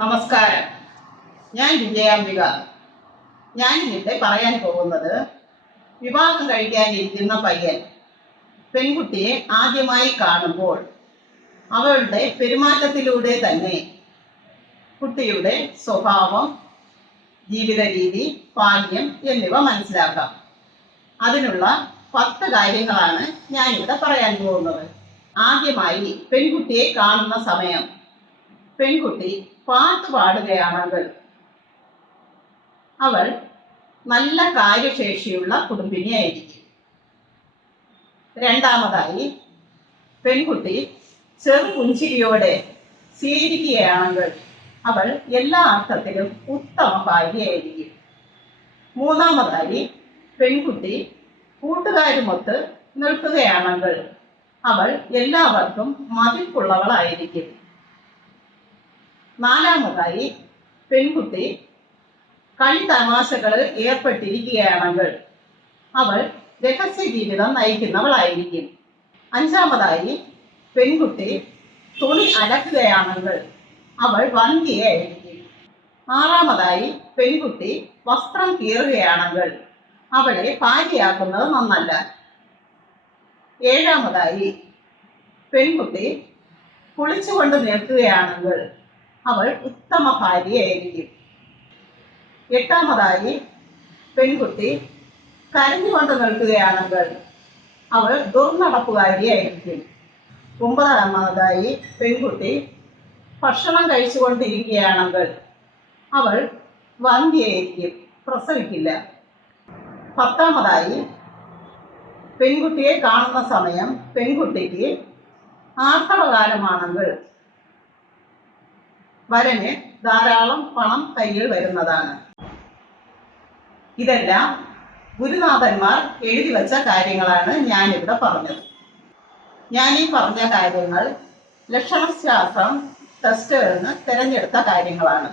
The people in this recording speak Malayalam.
നമസ്കാരം. ഞാൻ വിജയാംബിക. ഞാനിന്നിവിടെ പറയാൻ പോകുന്നത്, വിവാഹം കഴിക്കാനിരിക്കുന്ന പയ്യൻ പെൺകുട്ടിയെ ആദ്യമായി കാണുമ്പോൾ അവളുടെ പെരുമാറ്റത്തിലൂടെ തന്നെ കുട്ടിയുടെ സ്വഭാവം, ജീവിത രീതി, ഭാഗ്യം എന്നിവ മനസ്സിലാക്കാം. അതിനുള്ള 10 കാര്യങ്ങളാണ് ഞാനിവിടെ പറയാൻ പോകുന്നത്. ആദ്യമായി പെൺകുട്ടിയെ കാണുന്ന സമയം. പെൺകുട്ടി പാട്ട് പാടുകയാണെങ്കിൽ അവൾ നല്ല കാര്യശേഷിയുള്ള കുടുംബിനിയായിരിക്കും. രണ്ടാമതായി, പെൺകുട്ടി ചെറുപുഞ്ചിരിയോടെ സ്വീകരിക്കുകയാണെങ്കിൽ അവൾ എല്ലാ അർത്ഥത്തിലും ഉത്തമ ഭാര്യയായിരിക്കും. മൂന്നാമതായി, പെൺകുട്ടി കൂട്ടുകാരുമൊത്ത് നിൽക്കുകയാണെങ്കിൽ അവൾ എല്ലാവർക്കും മതിപ്പുള്ളവളായിരിക്കും. നാലാമതായി, പെൺകുട്ടി കളി തമാശകളിൽ ഏർപ്പെട്ടിരിക്കുകയാണെങ്കിൽ അവൾ രഹസ്യ ജീവിതം നയിക്കുന്നവളായിരിക്കും. അഞ്ചാമതായി, പെൺകുട്ടി തുണി അലക്കുകയാണെങ്കിൽ അവൾ വന്ധ്യയായിരിക്കും. ആറാമതായി, പെൺകുട്ടി വസ്ത്രം കീറുകയാണെങ്കിൽ അവളെ ഭാര്യയാക്കുന്നത് നന്നല്ല. ഏഴാമതായി, പെൺകുട്ടി കുളിച്ചുകൊണ്ട് നിൽക്കുകയാണെങ്കിൽ അവൾ ഉത്തമ ഭാര്യയായിരിക്കും. എട്ടാമതായി, പെൺകുട്ടി കരഞ്ഞുകൊണ്ട് നിൽക്കുകയാണെങ്കിൽ അവൾ ദുർനടപ്പുകാരിയായിരിക്കും. ഒമ്പതാമതായി, പെൺകുട്ടി ഭക്ഷണം കഴിച്ചുകൊണ്ടിരിക്കുകയാണെങ്കിൽ അവൾ വന്ധ്യയായിരിക്കും, പ്രസവിക്കില്ല. പത്താമതായി, പെൺകുട്ടിയെ കാണുന്ന സമയം പെൺകുട്ടിക്ക് ആർത്തവകാലമാണെങ്കിൽ വരന് ധാരാളം പണം കയ്യിൽ വരുന്നതാണ്. ഇതെല്ലാം ഗുരുനാഥന്മാർ എഴുതി വച്ച കാര്യങ്ങളാണ് ഞാനിവിടെ പറഞ്ഞത്. ഞാൻ ഈ പറഞ്ഞ കാര്യങ്ങൾ ലക്ഷണശാസ്ത്രം ടെസ്റ്റുകളിൽ നിന്ന് തിരഞ്ഞെടുത്ത കാര്യങ്ങളാണ്.